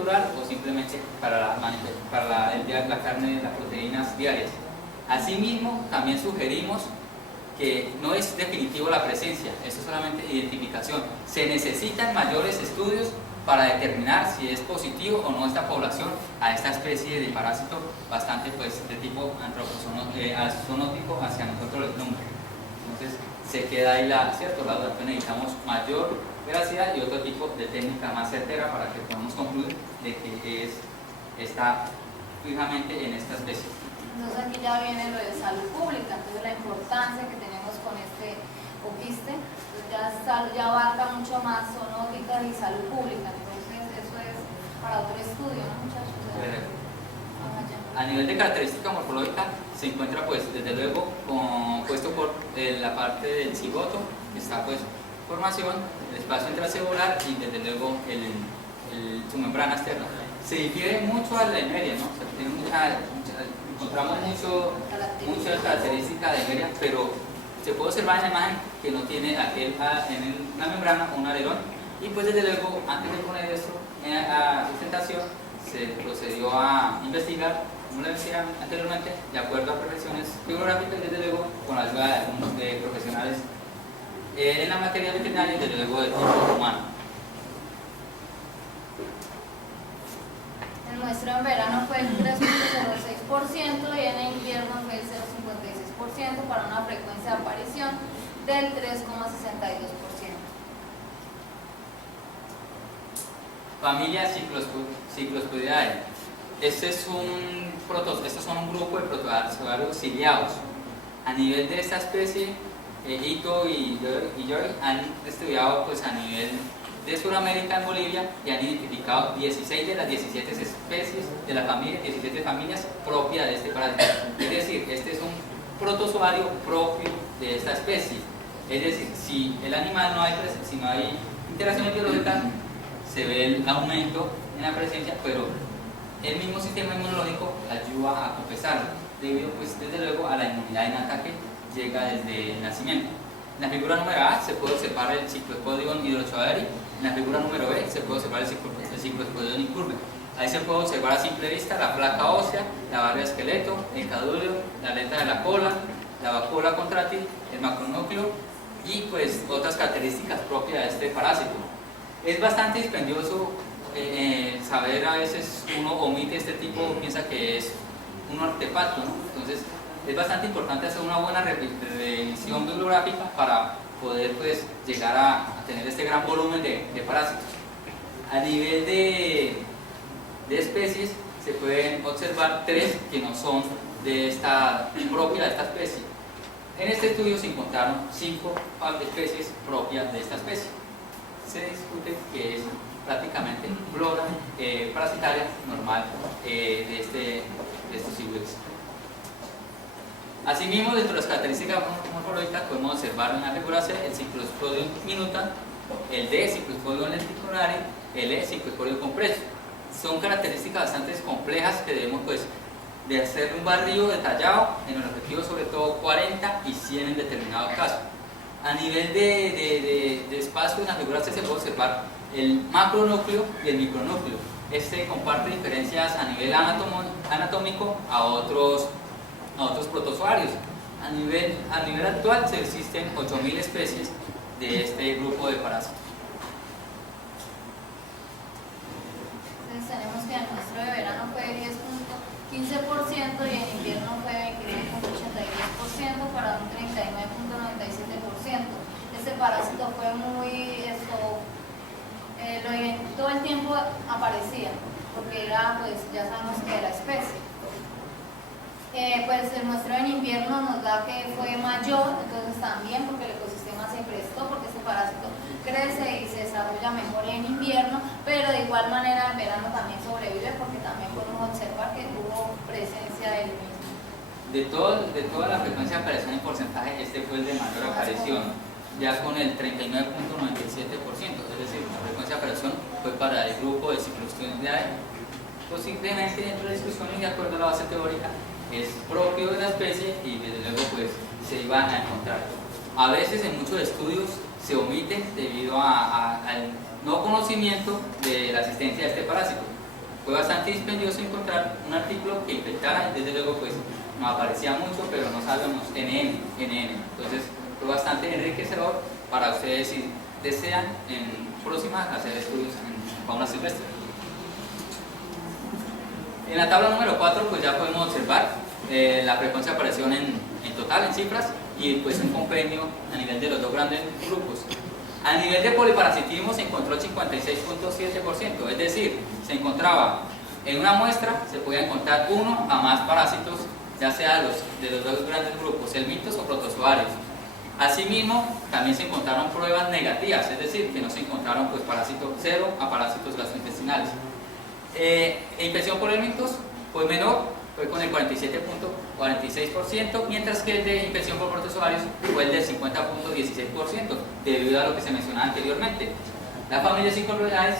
cultural o simplemente para la carne, las proteínas diarias. Asimismo, también sugerimos que no es definitivo la presencia, eso es solamente identificación. Se necesitan mayores estudios para determinar si es positivo o no esta población a esta especie de parásito bastante pues de tipo zoonótico hacia nosotros los humanos. Entonces se queda ahí ¿cierto? La duda, necesitamos mayor veracidad y otro tipo de técnica más certera para que podamos concluir de que está fijamente en esta especie. Entonces aquí ya viene lo de salud pública, entonces la importancia que tenemos con este oquiste, entonces ya abarca mucho más zoonótica y salud pública, entonces eso es para otro estudio, ¿no, muchachos? A nivel de característica morfológica se encuentra pues desde luego compuesto por la parte del cigoto, que está pues formación, el espacio intracelular y desde luego su membrana externa. Se difiere mucho a la Emeria, ¿no? O sea, tiene encontramos muchas características de Emeria, pero se puede observar en la imagen que no tiene en la membrana un alerón, y pues desde luego antes de poner esto a sustentación se procedió a investigar, como les decía anteriormente, de acuerdo a prevenciones bibliográficas y desde luego con la ayuda de algunos profesionales en la materia veterinaria y desde luego de tipo humano. El muestreo en verano fue el 3.06% y en invierno fue el 0.56% para una frecuencia de aparición del 3.62%. Familia Cyclosporidae. Estos son un grupo de protozoarios ciliados. A nivel de esta especie, Ito y Joy han estudiado pues, a nivel de Sudamérica en Bolivia y han identificado 16 de las 17 especies de la familia, 17 familias propias de este parásito. Es decir, este es un protozoario propio de esta especie. Es decir, si el animal si no hay interacciones biológicas, se ve el aumento en la presencia, pero el mismo sistema inmunológico ayuda a compensarlo, debido pues desde luego a la inmunidad innata que llega desde el nacimiento. En la figura número A se puede observar el Cyclosporidium hydrochoeri, en la figura número B se puede observar el Cyclosporidium incurve. Ahí se puede observar a simple vista la placa ósea, la barra de esqueleto, el cadúleo, la aleta de la cola, la vacuola contrátil, el macronúcleo y pues otras características propias de este parásito. Es bastante dispendioso saber, a veces uno omite este tipo, piensa que es un artefacto, ¿no? Entonces es bastante importante hacer una buena revisión bibliográfica para poder pues, llegar a tener este gran volumen de parásitos. A nivel de especies se pueden observar 3 que no son propias de esta especie. En este estudio se encontraron 5 especies propias de esta especie. Se discute que es prácticamente flora parasitaria normal de estos siglos. Asimismo, dentro de las características morfológicas podemos observar en la figura C el Cyclosporidium minuta, el D Cyclosporidium lenticulare, el E Cyclosporidium compresso. Son características bastante complejas que debemos pues, de hacer un barrido detallado en el objetivo sobre todo 40 y 100 en determinado caso. A nivel de espacio en la figura C se puede observar el macronúcleo y el micronúcleo. Este comparte diferencias a nivel anatómico a otros protozoarios. A nivel actual se existen 8.000 especies de este grupo de parásitos. Entonces tenemos que el muestreo de verano fue 10.15% y en invierno fue 26.82% para un 39.97%. Este parásito fue muy todo el tiempo aparecía, porque era, pues ya sabemos que era especie. Pues el muestreo en invierno nos da que fue mayor, entonces también porque el ecosistema se prestó, porque este parásito crece y se desarrolla mejor en invierno, pero de igual manera en verano también sobrevive porque también podemos observar que tuvo presencia del mismo. De toda la frecuencia de aparición en porcentaje, este fue el de mayor aparición, ya con el 39.97%, es decir, la frecuencia de aparición fue para el grupo de Cyclosporidae. Posiblemente dentro de la discusión y de acuerdo a la base teórica es propio de la especie y desde luego pues se iban a encontrar. A veces en muchos estudios se omiten debido al no conocimiento de la existencia de este parásito. fue bastante dispendioso encontrar un artículo que infectara, y desde luego pues nos aparecía mucho, pero no sabemos NN. Entonces fue bastante enriquecedor para ustedes si desean en próximas hacer estudios en fauna silvestre. En la tabla número 4 pues ya podemos observar la frecuencia de aparición en total, en cifras, y pues un compendio a nivel de los dos grandes grupos. A nivel de poliparasitismo se encontró el 56.7%, es decir, se encontraba en una muestra, se podía encontrar uno a más parásitos, ya sea de los dos grandes grupos, helmintos o protozoarios. Asimismo, también se encontraron pruebas negativas, es decir, que no se encontraron pues parásitos cero a parásitos gastrointestinales. Infección por helmintos fue menor, fue con el 47.46%, mientras que el de infección por protozoarios fue el del 50.16%, debido a lo que se mencionaba anteriormente. La familia Cichlidae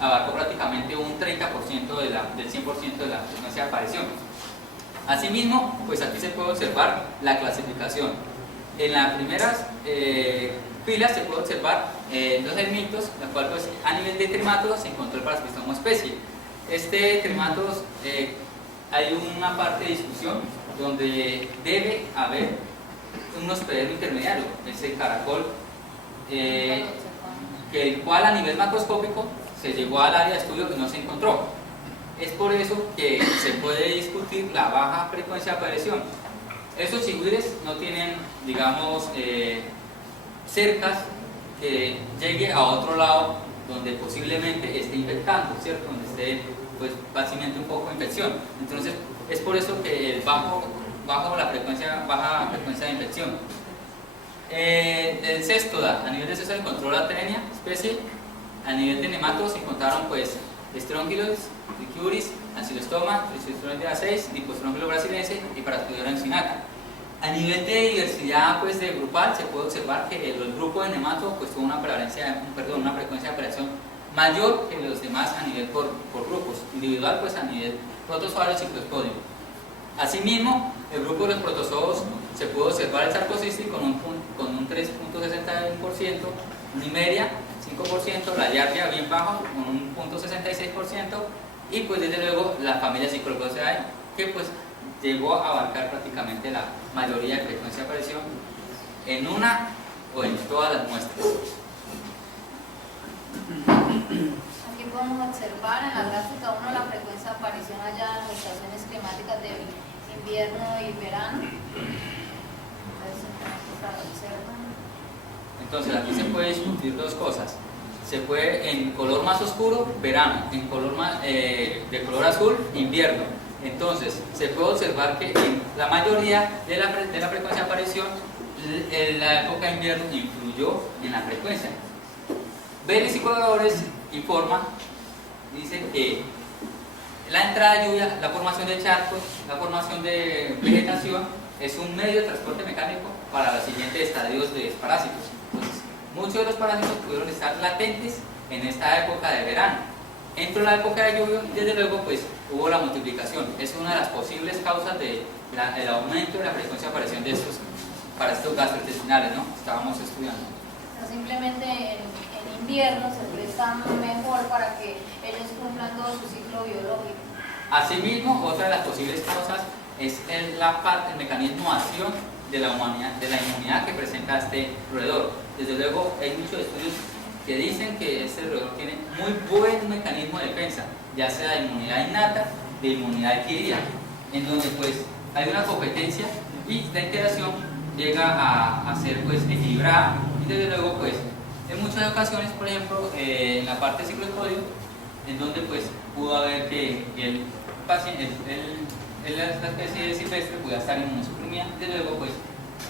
abarcó prácticamente un 30% del 100% de la frecuencia de aparición. Asimismo, pues aquí se puede observar la clasificación. En las primeras filas se puede observar los helmintos, la cual pues, a nivel de tremátodos se encontró el Parasitosoma especie. Este tremátodos hay una parte de discusión donde debe haber un hospedero intermediario, ese caracol, el cual a nivel macroscópico se llegó al área de estudio y no se encontró. Es por eso que se puede discutir la baja frecuencia de aparición. Estos chigüires no tienen, digamos, cercas que llegue a otro lado donde posiblemente esté infectando, ¿cierto? Donde esté pues fácilmente un poco de infección. Entonces es por eso que el baja frecuencia de infección. El Cestoda, a nivel de Cestoda se encontró la Trenia especie. A nivel de nematodos se encontraron pues Strongyloides, Trichuris, Ancylostoma, Trichostoidea 6, Dipostrongylo brasilense y Parasitoidea encinaca. A nivel de diversidad pues, de grupal se puede observar que el grupo de nematodos pues, tuvo una frecuencia de aparición mayor que los demás a nivel por grupos, individual pues a nivel protozoario y ciclosporio. Asimismo, el grupo de los protozoos se puede observar el sarcocystis con un 3.61%, Nimeria 5%, la Giardia bien bajo con un 0.66% y pues desde luego la familia Cichlidae que pues llegó a abarcar prácticamente la mayoría de frecuencia de aparición en una o en todas las muestras. Aquí podemos observar en la gráfica 1 la frecuencia de aparición allá en las estaciones climáticas de invierno y verano. Entonces aquí se puede discutir dos cosas. Se puede en color más oscuro, verano, en color más, de color azul, invierno. Entonces se puede observar que en la mayoría de la frecuencia de aparición la época de invierno influyó en la frecuencia. Vélez y colaboradores informan, dicen que la entrada de lluvia, la formación de charcos, la formación de vegetación es un medio de transporte mecánico para los siguientes estadios de parásitos. Entonces, muchos de los parásitos pudieron estar latentes en esta época de verano. Entró la época de lluvia y desde luego pues hubo la multiplicación. Es una de las posibles causas del aumento de la frecuencia de aparición de estos parásitos gastrointestinales, ¿no? Estábamos estudiando. Simplemente en invierno se prestan mejor para que ellos cumplan todo su ciclo biológico. Asimismo, otra de las posibles causas es el mecanismo de acción de la inmunidad que presenta este roedor. Desde luego hay muchos estudios que dicen que este roedor tiene muy buen mecanismo de defensa, ya sea de inmunidad innata, de inmunidad adquirida, en donde pues hay una competencia y la interacción llega a ser pues equilibrada y desde luego pues en muchas ocasiones, por ejemplo, en la parte de ciclosporio, en donde pues pudo haber que el paciente, la especie de silvestre pudiera estar inmunosuprimida, desde luego pues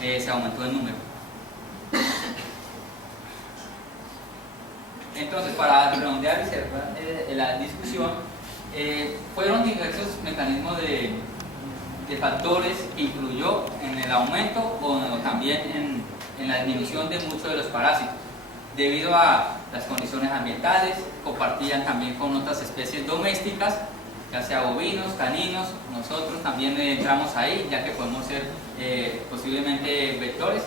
se aumentó el número. Entonces, para redondear y cerrar la discusión, fueron diversos mecanismos de factores que influyó en el aumento o también en la disminución de muchos de los parásitos. Debido a las condiciones ambientales, compartían también con otras especies domésticas, ya sea bovinos, caninos, nosotros también entramos ahí, ya que podemos ser posiblemente vectores.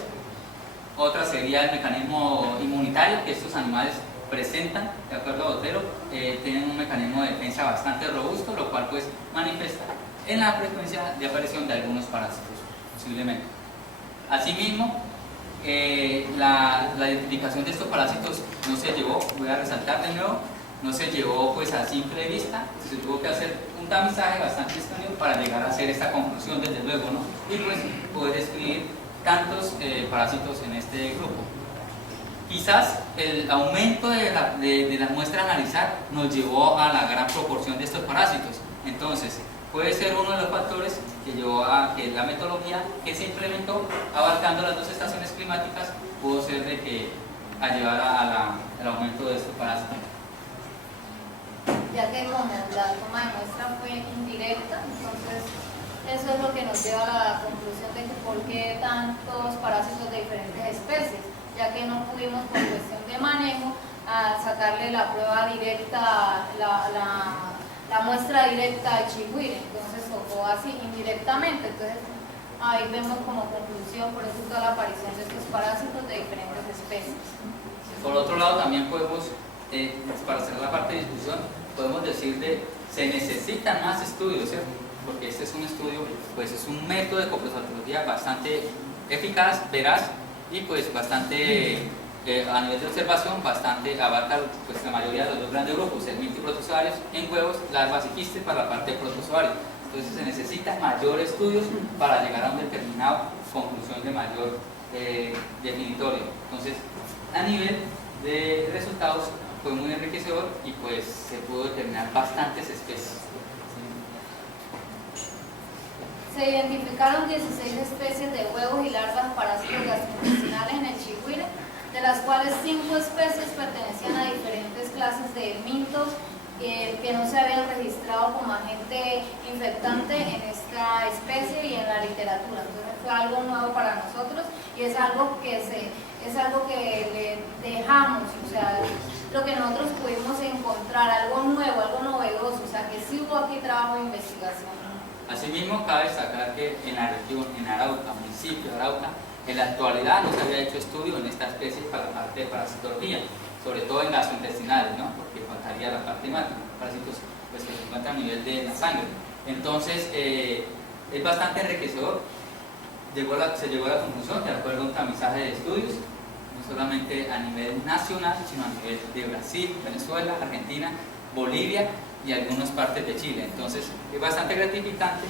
Otra sería el mecanismo inmunitario, que estos animales presentan, de acuerdo a Botero, tienen un mecanismo de defensa bastante robusto, lo cual pues manifiesta en la frecuencia de aparición de algunos parásitos, posiblemente. Asimismo, la identificación de estos parásitos no se llevó, voy a resaltar de nuevo, no se llevó pues a simple vista, se tuvo que hacer un tamizaje bastante extendido para llegar a hacer esta conclusión, desde luego, ¿no? Y pues poder describir tantos parásitos en este grupo. Quizás el aumento de la muestra a analizar nos llevó a la gran proporción de estos parásitos. Entonces, puede ser uno de los factores que llevó a que la metodología que se implementó abarcando las dos estaciones climáticas pudo ser de que a llevar al aumento de estos parásitos. Ya que como la toma de muestra fue indirecta, entonces eso es lo que nos lleva a la conclusión de que por qué tantos parásitos de diferentes especies, ya que no pudimos por cuestión de manejo a sacarle la prueba directa, la muestra directa al chigüire, entonces tocó así indirectamente. Entonces ahí vemos como conclusión por eso toda la aparición de estos parásitos de diferentes especies. Por otro lado también podemos, para hacer la parte de discusión, podemos decir de se necesitan más estudios, ¿cierto? Porque este es un estudio, pues es un método de coprocitología bastante eficaz, veraz y pues bastante a nivel de observación bastante abarca pues la mayoría de los dos grandes grupos, segmentos y protozoarios en huevos, larvas y quistes para la parte de protozoarios. Entonces se necesita mayor estudios para llegar a un determinado conclusión de mayor definitorio. Entonces a nivel de resultados fue muy enriquecedor y pues se pudo determinar bastantes especies. Se identificaron 16 especies de huevos y larvas parásitos gastrointestinales en el chigüire, de las cuales 5 especies pertenecían a diferentes clases de helmintos que no se habían registrado como agente infectante en esta especie y en la literatura. Entonces fue algo nuevo para nosotros y es algo que le dejamos, o sea, lo que nosotros pudimos encontrar, algo nuevo, algo novedoso, o sea, que sí hubo aquí trabajo de investigación. Asimismo, cabe destacar que en la región, en Arauca, municipio de Arauca, en la actualidad no se había hecho estudio en esta especie para la parte de parasitología, sobre todo en gastrointestinales, ¿no? Porque faltaría la parte hemática, parásitos pues, que se encuentran a nivel de la sangre. Entonces, es bastante enriquecedor. Se llegó a la conclusión, de acuerdo a un tamizaje de estudios, no solamente a nivel nacional, sino a nivel de Brasil, Venezuela, Argentina, Bolivia y algunas partes de Chile. Entonces es bastante gratificante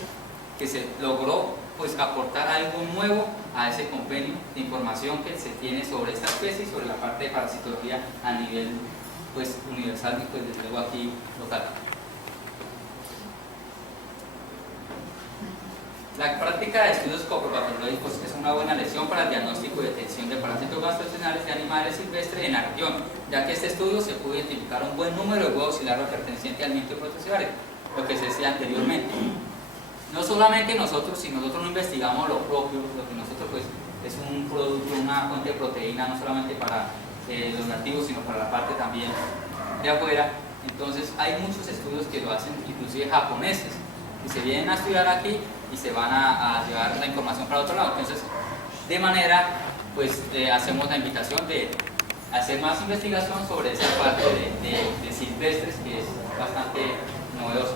que se logró pues aportar algo nuevo a ese compendio de información que se tiene sobre esta especie y sobre la parte de parasitología a nivel pues universal y pues desde luego aquí local. La práctica de estudios copropatológicos es una buena lección para el diagnóstico y detección de parásitos gastrointestinales de animales silvestres en la región, ya que este estudio se pudo identificar un buen número de huevos y larvas pertenecientes al nicho protozoario, lo que se decía anteriormente. No solamente nosotros, si nosotros no investigamos lo propio, lo que nosotros pues es un producto, una fuente de proteína, no solamente para los nativos, sino para la parte también de afuera. Entonces hay muchos estudios que lo hacen, inclusive japoneses, que se vienen a estudiar aquí y se van a llevar la información para otro lado. Entonces, de manera, pues hacemos la invitación de hacer más investigación sobre esa parte de silvestres, que es bastante novedosa.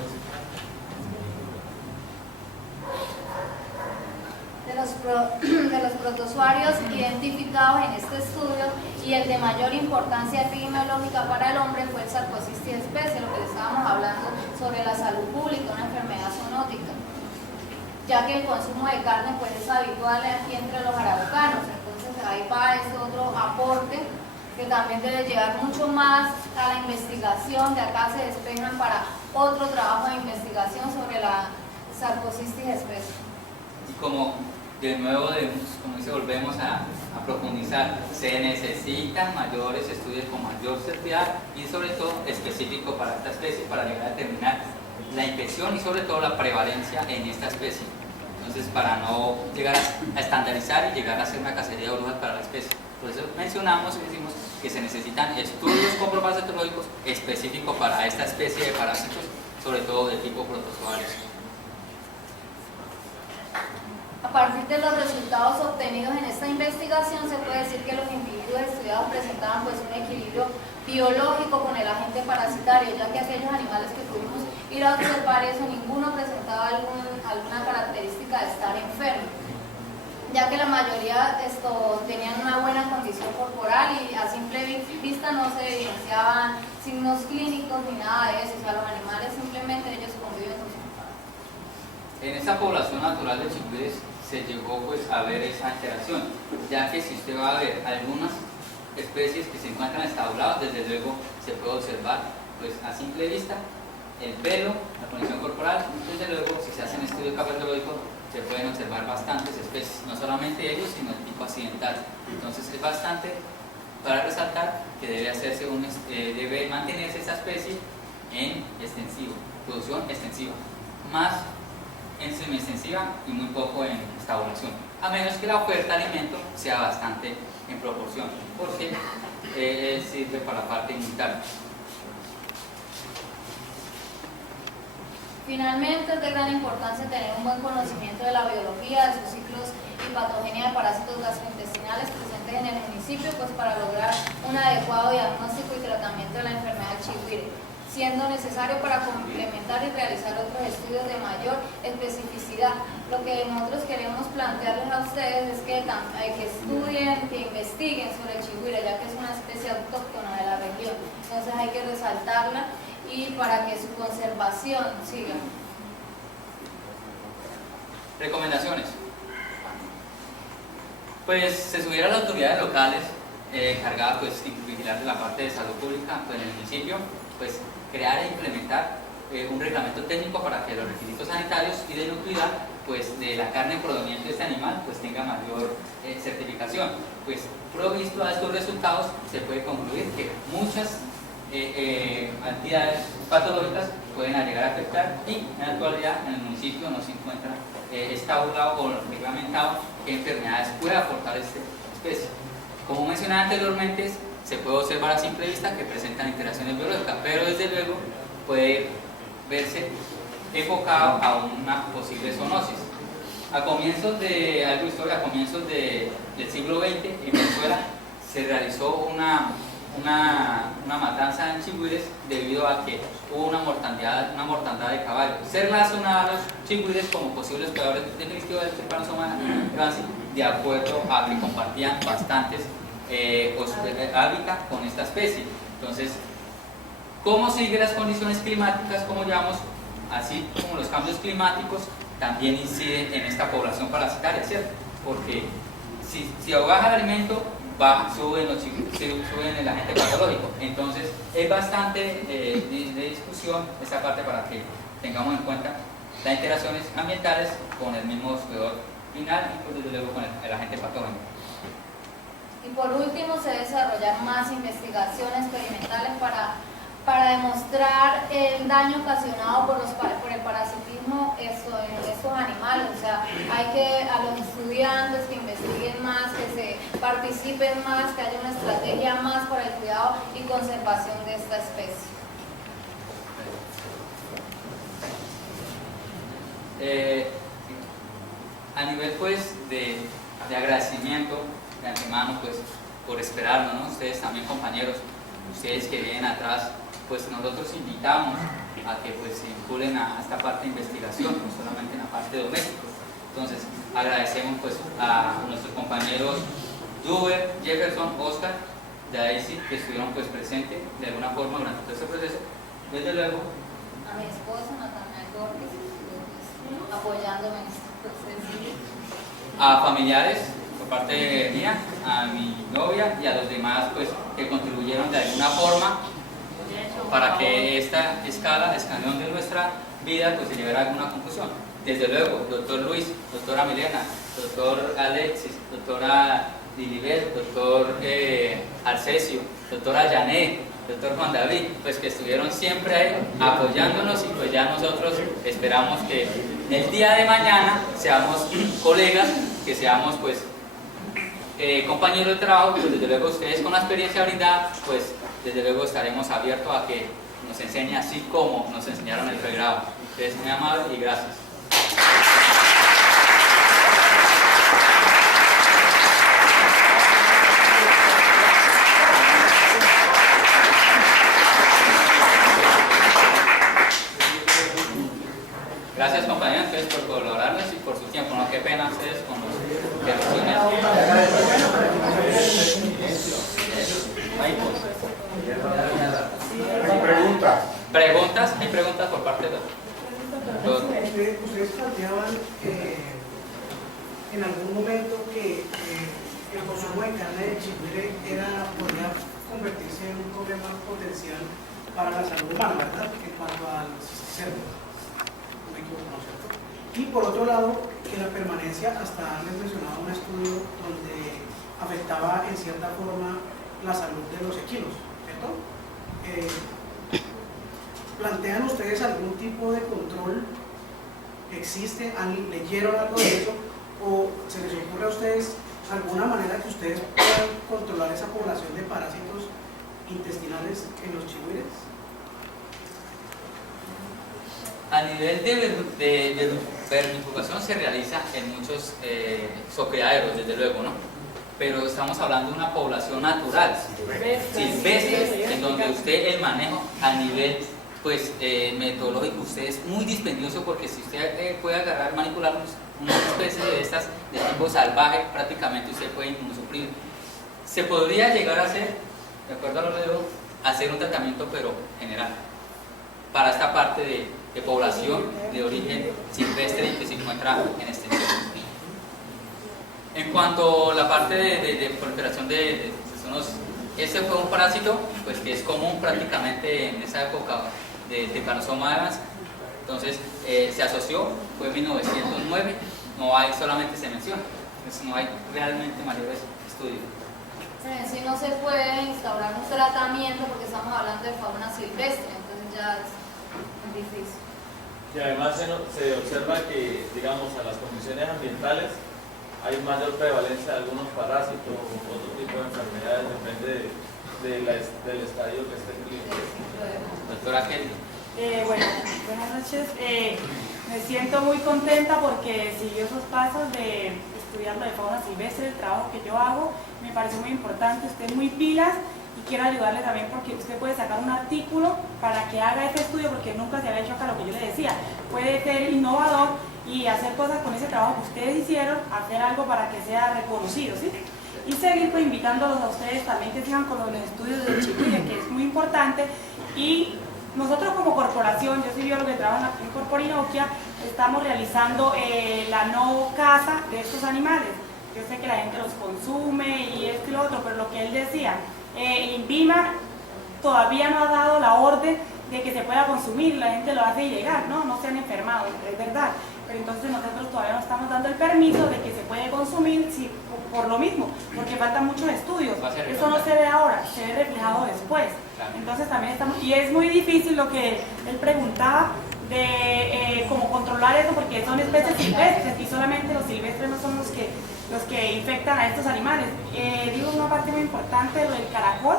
De los protozoarios identificados en este estudio y el de mayor importancia epidemiológica para el hombre fue el Sarcosistis especie, lo que estábamos hablando sobre la salud pública, una enfermedad zoonótica, ya que el consumo de carne pues es habitual aquí entre los araucanos. Entonces ahí va este otro aporte que también debe llevar mucho más a la investigación. De acá se despejan para otro trabajo de investigación sobre la Sarcosistis especie. Y como de nuevo, como dice, volvemos a profundizar, se necesitan mayores estudios con mayor certidumbre y sobre todo específico para esta especie para llegar a determinar la infección y sobre todo la prevalencia en esta especie. Entonces, para no llegar a estandarizar y llegar a hacer una cacería de brujas para la especie. Por eso mencionamos y decimos que se necesitan estudios comproparasitológicos específicos para esta especie de parásitos, sobre todo de tipo protozoarios. A partir de los resultados obtenidos en esta investigación se puede decir que los individuos estudiados presentaban pues un equilibrio biológico con el agente parasitario, ya que aquellos animales que pudimos ir a observar eso, ninguno presentaba alguna característica de estar enfermo, ya que la mayoría tenían una buena condición corporal y a simple vista no se evidenciaban signos clínicos ni nada de eso. O sea, los animales simplemente ellos conviven con sus padres. En esta población natural de chigüires se llegó pues a ver esa interacción, ya que si usted va a ver algunas especies que se encuentran estabuladas, desde luego se puede observar pues a simple vista el pelo, la condición corporal, y desde luego si se hacen estudios cardiológicos se pueden observar bastantes especies, no solamente ellos, sino el tipo accidental. Entonces es bastante para resaltar que debe mantenerse esta especie en extensivo, producción extensiva, más en semi-extensiva y muy poco en estabulación, a menos que la oferta de alimento sea bastante en proporción, porque sirve para la parte inmunitaria. Finalmente, es de gran importancia tener un buen conocimiento de la biología, de sus ciclos y patogenia de parásitos gastrointestinales presentes en el municipio, pues para lograr un adecuado diagnóstico y tratamiento de la enfermedad del chigüire, siendo necesario para complementar y realizar otros estudios de mayor especificidad. Lo que nosotros queremos plantearles a ustedes es que estudien, que investiguen sobre el chigüire, ya que es una especie autóctona de la región, entonces hay que resaltarla y para que su conservación siga. Recomendaciones. Pues se sugiere a las autoridades locales encargadas pues, de vigilar la parte de salud pública pues, en el municipio, pues crear e implementar un reglamento técnico para que los requisitos sanitarios y de inocuidad pues, de la carne proveniente de este animal pues, tenga mayor certificación. Pues provisto a estos resultados se puede concluir que muchas entidades patológicas pueden llegar a afectar y en la actualidad en el municipio no se encuentra estabulado o reglamentado qué enfermedades puede aportar esta especie. Como mencioné anteriormente, se puede observar a simple vista que presentan interacciones biológicas, pero desde luego puede verse enfocado a una posible zoonosis. A comienzos del siglo XX en Venezuela se realizó una matanza en chigüires debido a que hubo una mortandad de caballos. Se relacionaba a los chigüires como posibles cuidadores definitivos del Trypanosoma rancid, de acuerdo a que compartían bastantes hábitat con esta especie. Entonces, ¿cómo siguen las condiciones climáticas, como llamamos, así como los cambios climáticos, también inciden en esta población parasitaria, ¿cierto? Porque si baja el alimento, suben el agente patológico. Entonces es bastante de discusión esta parte para que tengamos en cuenta las interacciones ambientales con el mismo hospedador final y pues, desde luego con el agente patógeno. Y por último, se debe desarrollar más investigaciones experimentales para demostrar el daño ocasionado por el parasitismo en estos animales. O sea, hay que a los estudiantes que investiguen más, que se participen más, que haya una estrategia más para el cuidado y conservación de esta especie. A nivel pues de agradecimiento de antemano pues por esperarnos, ¿no? Ustedes también, compañeros, ustedes que vienen atrás, pues nosotros invitamos a que pues se vinculen a esta parte de investigación, no solamente en la parte doméstica. Entonces agradecemos pues a nuestros compañeros Duber, Jefferson, Oscar, Daisy, que estuvieron pues presentes de alguna forma durante todo este proceso. Desde luego a mi esposa Natanael Borges, apoyándome en este proceso. A familiares por parte mía, a mi novia y a los demás pues que contribuyeron de alguna forma para que esta escalón de nuestra vida pues se llevara a alguna conclusión. Desde luego, doctor Luis, doctora Milena, doctor Alexis, doctora Lilibet, doctor Arcesio, doctora Janet, doctor Juan David, pues que estuvieron siempre ahí apoyándonos y pues ya nosotros esperamos que el día de mañana seamos colegas, que seamos pues compañeros de trabajo, pues desde luego ustedes con la experiencia brindada, pues desde luego estaremos abiertos a que nos enseñe así como nos enseñaron el pregrado. Ustedes muy amables y gracias. Gracias compañeros entonces, por colaborarnos y por su tiempo. No, qué pena ustedes con los personas. ¿Preguntas? ¿Hay preguntas por parte de los? Ustedes planteaban en algún momento que el consumo de carne de chigüire podría convertirse en un problema potencial para la salud humana, ¿verdad? En cuanto al cerdo. No me equivoco, ¿no es cierto? Y por otro lado, que la permanencia, hasta les mencionaba un estudio donde afectaba en cierta forma la salud de los equinos, ¿cierto? ¿Plantean ustedes algún tipo de control? ¿Existe? ¿Leyeron algo de eso? ¿O se les ocurre a ustedes alguna manera que ustedes puedan controlar esa población de parásitos intestinales en los chigüires? A nivel de vermifugación se realiza en muchos zocriaderos, desde luego, ¿no? Pero estamos hablando de una población natural, silvestre, en donde usted el manejo a nivel pues metodológico, usted es muy dispendioso, porque si usted puede agarrar, manipular una especie de estas de tipo salvaje, prácticamente usted puede inmunosuprimir. Se podría llegar a hacer, de acuerdo a lo que digo, hacer un tratamiento pero general para esta parte de población de origen silvestre que se encuentra en extensión. En cuanto a la parte de proliferación de ese fue un parásito pues que es común prácticamente en esa época de Trypanosoma evans. Entonces se asoció, fue en 1909, no hay, solamente se menciona, entonces no hay realmente mayores estudios. Si no se puede instaurar un tratamiento porque estamos hablando de fauna silvestre, entonces ya es muy difícil. Y además se observa que, digamos, a las condiciones ambientales hay mayor prevalencia de algunos parásitos o otro tipo de enfermedades, depende del estadio que esté el clima. Doctora Kelly. Bueno, buenas noches. Me siento muy contenta porque siguió esos pasos de estudiar lo de fauna silvestre, el trabajo que yo hago, me parece muy importante, usted es muy pilas y quiero ayudarle también porque usted puede sacar un artículo para que haga ese estudio, porque nunca se había hecho acá lo que yo le decía, puede ser innovador y hacer cosas con ese trabajo que ustedes hicieron, hacer algo para que sea reconocido, ¿sí? Y seguir pues invitándolos a ustedes también que sigan con los estudios del chigüire, que es muy importante. Y nosotros como corporación, yo soy biólogo que trabajo en Corporinoquia, estamos realizando la no caza de estos animales. Yo sé que la gente los consume y esto y lo otro, pero lo que él decía, el INVIMA todavía no ha dado la orden de que se pueda consumir, la gente lo hace ilegal, no se han enfermado, es verdad. Pero entonces nosotros todavía no estamos dando el permiso de que se puede consumir por lo mismo, porque faltan muchos estudios. Eso no se ve ahora, se ve reflejado después. Entonces también estamos, y es muy difícil lo que él preguntaba de cómo controlar eso, porque son especies silvestres y solamente los silvestres no son los que infectan a estos animales. Digo una parte muy importante, lo del caracol.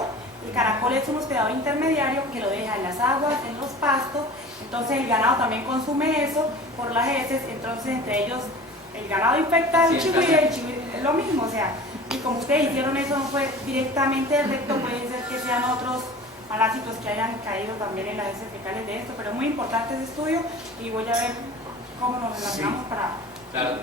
El caracol es un hospedador intermediario que lo deja en las aguas, en los pastos, entonces el ganado también consume eso por las heces, entonces entre ellos el ganado infecta al chigüire, el chigüire es lo mismo, o sea, y como ustedes hicieron eso no fue directamente del recto, puede ser que sean otros parásitos que hayan caído también en las heces fecales de esto, pero es muy importante ese estudio y voy a ver cómo nos relacionamos para... Claro.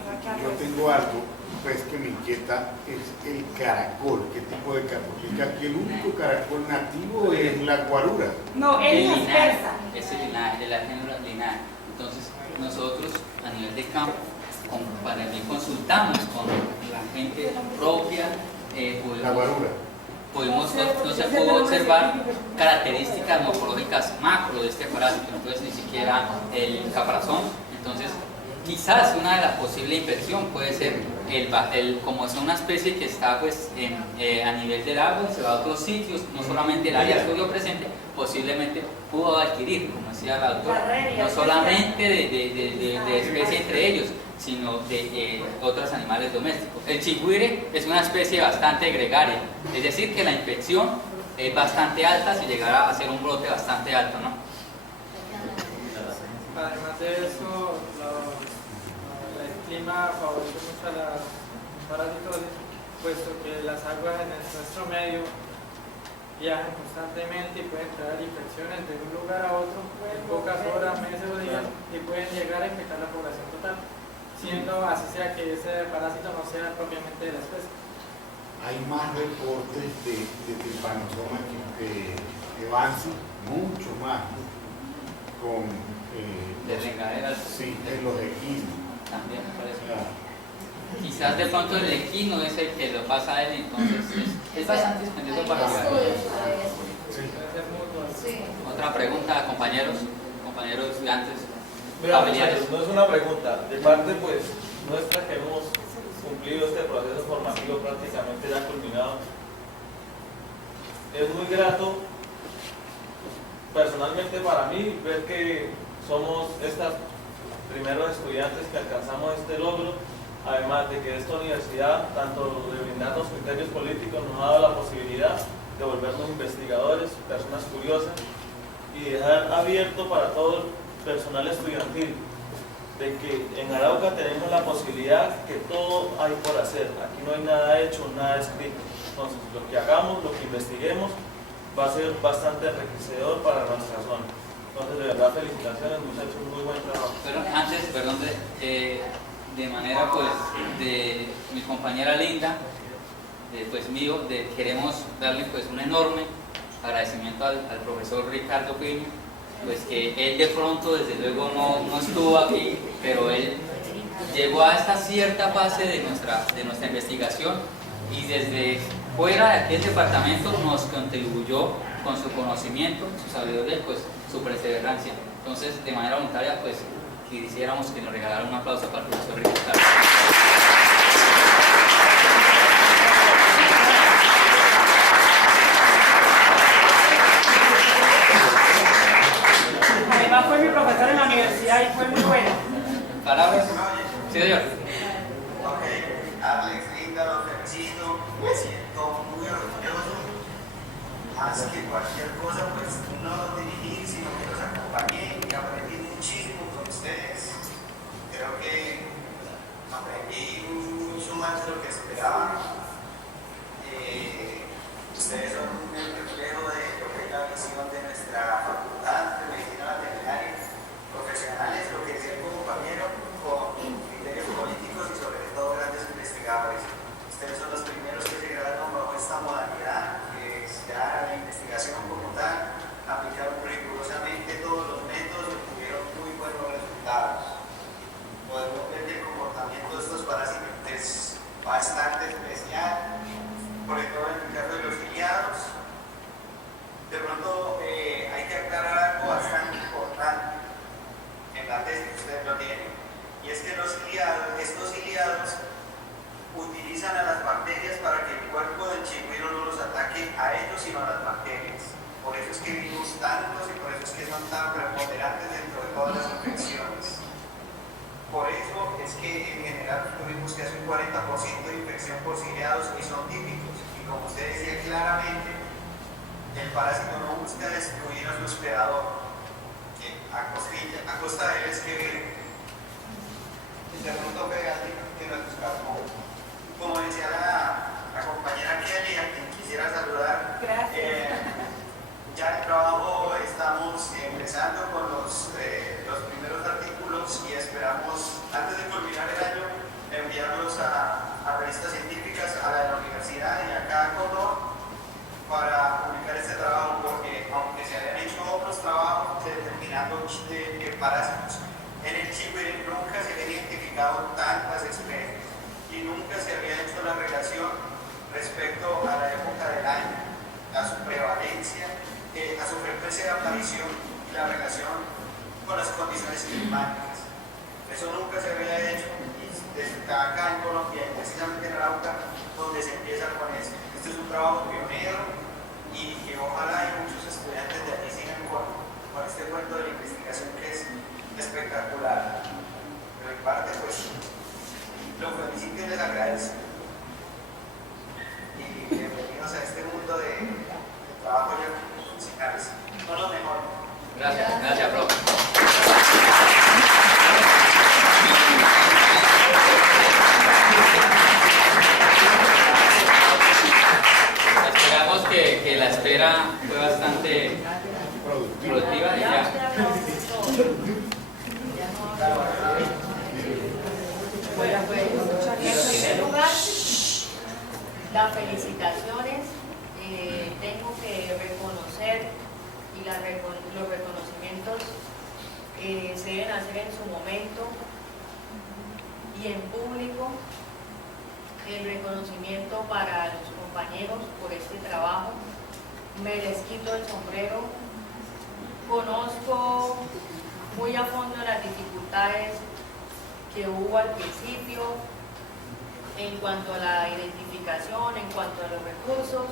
Yo tengo algo pues que me inquieta, es el caracol. ¿Qué tipo de caracol? Porque aquí el único caracol nativo es la guarura. No, él es persa. Es el linaje, de la género linaje. Entonces, nosotros a nivel de campo, consultamos con la gente propia, La guarura. no se puede observar características morfológicas macro de este parásito, entonces ni siquiera el caparazón. Entonces, quizás una de las posibles infección puede ser como es una especie que está pues a nivel del agua, se va a otros sitios, no solamente el área estudio presente, posiblemente pudo adquirir, como decía la doctora, no solamente de especie entre ellos, sino de otros animales domésticos. El chigüire es una especie bastante gregaria, es decir que la infección es bastante alta si llegara a ser un brote bastante alto, ¿no? Además de eso, el clima favorece mucho a las parasitosis, puesto que las aguas en nuestro medio viajan constantemente y pueden traer infecciones de un lugar a otro en pocas horas, meses o días, y pueden llegar a a infectar la población total, siendo así sea que ese parásito no sea propiamente de la especie. Hay más reportes de Trypanosoma que Bansi, mucho más, con De regaderas sí, en los equinos. también me parece. Ah, Quizás de pronto el equino es el que lo pasa a él, entonces es bastante dispendioso para Hay llevar. estudios para eso. sí. Debe ser mutuo. Sí. Otra pregunta, compañeros estudiantes, Mira, familiares. muchachos, no es una pregunta. De parte, pues, nuestra que hemos cumplido este proceso formativo prácticamente ya culminado. Es muy grato, personalmente para mí, ver que somos estos primeros estudiantes que alcanzamos este logro, además de que esta universidad, tanto de brindarnos criterios políticos, nos ha dado la posibilidad de volvernos investigadores, personas curiosas, y dejar abierto para todo el personal estudiantil de que en Arauca tenemos la posibilidad que todo hay por hacer. Aquí no hay nada hecho, nada escrito. Entonces, lo que hagamos, lo que investiguemos, va a ser bastante enriquecedor para nuestra zona. Entonces, de verdad, felicitaciones, muchachos, muy buen trabajo. Pero antes, perdón, de manera pues de mi compañera Linda, pues mío, queremos darle pues un enorme agradecimiento al profesor Ricardo Piño, pues que él de pronto desde luego no estuvo aquí, pero él llegó a esta cierta fase de nuestra investigación y desde fuera de aquí del departamento nos contribuyó con su conocimiento, su sabiduría y pues su perseverancia. Entonces, de manera voluntaria, pues quisiéramos que nos regalaran un aplauso para el profesor Ricardo. Además fue mi profesor en la universidad y fue muy bueno. ¿Palabras? Sí, señor. Ok, Alex, Linda, los felicito, me siento muy orgulloso. Más que cualquier cosa, pues no los dirigí, sino que los acompañé y aprendí muchísimo con ustedes. Creo que aprendí mucho más de lo que esperaba. Ustedes son un reflejo de lo que es la visión de nuestra facultad de medicina veterinaria, profesionales, lo que decía el compañero, con criterios políticos y sobre todo grandes investigadores. Ustedes son los primeros que se graduaron bajo esta modalidad, que es ya la investigación como tal, aplicaron rigurosamente todos los métodos y tuvieron muy buenos resultados. Podemos ver que el comportamiento de estos parásitos es bastante especial, por ejemplo en el caso de los ciliados. De pronto hay que aclarar algo bastante importante en la tesis, ustedes lo tienen, y es que estos ciliados utilizan a las bacterias para que el cuerpo del chigüiro no los ataque a ellos, sino a las bacterias. Por eso es que vimos tantos y por eso es que son tan preponderantes dentro de todas las infecciones. Por eso es que en general tuvimos que hacer un 40% de infección por ciliados y son típicos. Y como usted decía claramente, el parásito no busca destruir a su hospedador. A costa de él es que de pronto pega que nos escapó. Como decía la compañera Kelly, a quien quisiera saludar, ya el trabajo estamos empezando con los primeros artículos y esperamos, antes de culminar el año, enviarlos a revistas científicas, a la de la universidad y acá a Córdoba, para publicar este trabajo, porque aunque se habían hecho otros trabajos determinando parásitos, en el chigüire nunca se habían identificado tantas especies y nunca se había hecho la relación respecto a la época del año, a su prevalencia, a su frecuencia de aparición y la relación con las condiciones climáticas. Eso nunca se había hecho y está acá en Colombia, precisamente en Arauca, donde se empieza con esto. Este es un trabajo pionero y que ojalá muchos estudiantes de aquí sigan con este cuento de la investigación que es espectacular. De mi parte, pues, los felicito y les agradezco. Y bienvenidos a este mundo de trabajo ya musicales. Son los mejores. Gracias, profe. Esperamos que la espera fue bastante productiva y ya. y los reconocimientos se deben hacer en su momento y en público. El reconocimiento para los compañeros por este trabajo. Me les quito el sombrero. Conozco muy a fondo las dificultades que hubo al principio en cuanto a la identificación, en cuanto a los recursos.